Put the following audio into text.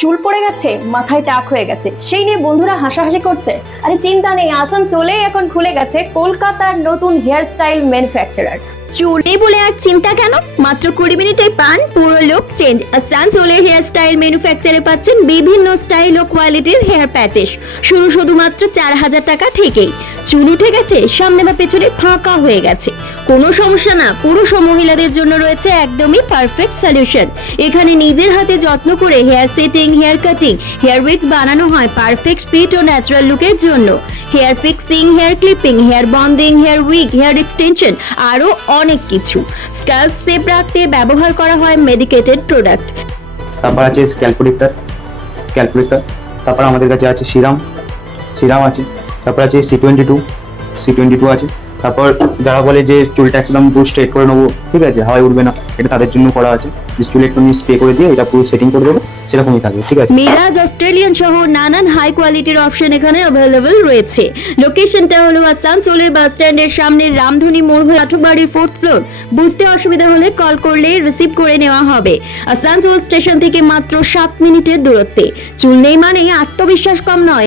চুল পড়ে গেছে, মাথায় টাক হয়ে গেছে, সেই নিয়ে বন্ধুরা হাসাহাসি করছে। আরে চিন্তা নেই, আসানসোলেই এখন খুলে গেছে কলকাতার নতুন হেয়ার স্টাইল ম্যানুফ্যাকচারার। চুলে বলে আর চিন্তা কেন, মাত্র 20 মিনিটে পান পুরো লুক চেঞ্জ। আসানসোলের হেয়ার স্টাইল ম্যানুফ্যাকচারে পাচ্ছেন বিভিন্ন স্টাইল ও কোয়ালিটির হেয়ার প্যাচেস, শুধুমাত্র 4000 টাকা থেকেই। চুল উঠে গেছে, সামনে বা পেছনে ফাঁকা হয়ে গেছে, কোনো সমস্যা না, পুরুষ ও মহিলাদের জন্য রয়েছে একদমই পারফেক্ট সলিউশন। এখানে নিজের হাতে যত্ন করে hair setting, hair cutting, hair wigs বানানো হয় পারফেক্ট ফিট ও ন্যাচারাল লুকের জন্য। Hair fixing, hair clipping, hair bonding, hair wig, hair extension, আরো অনেক কিছু। স্ক্যাল্প শেপ রাখতে ব্যবহার করা হয় মেডিকেটেড প্রোডাক্ট। তারপর আছে ক্যালকুলেটর, তারপর আমাদের কাছে আছে সিরাম আছে, তারপর আছে C22 আছে। তারপর যারা বলে যে চুলটা একদম পুরো স্ট্রেট করে নেবো, ঠিক আছে, হাওয়ায় উঠবে না, এটা তাদের জন্য করা আছে। যে চুলে একটু স্প্রে করে দিয়ে এটা পুরো সেটিং করে দেবো, সেরকমই থাকবে, ঠিক আছে। মিরাজ অস্ট্রেলিয়ান সহ নানান হাই কোয়ালিটির অপশন এখানে অ্যাভেলেবল রয়েছে। লোকেশনটা হলো আসানসোলের বাস স্ট্যান্ডের সামনে রামধনী মোড় হয়ে আটকবাড়ির 4th ফ্লোর। বুঝতে অসুবিধা হলে কল করলে রিসিভ করে নেওয়া হবে। আসানসোল স্টেশন থেকে মাত্র 7 মিনিটের দূরত্বে। চুল নেই মানে আত্মবিশ্বাস কম নয়।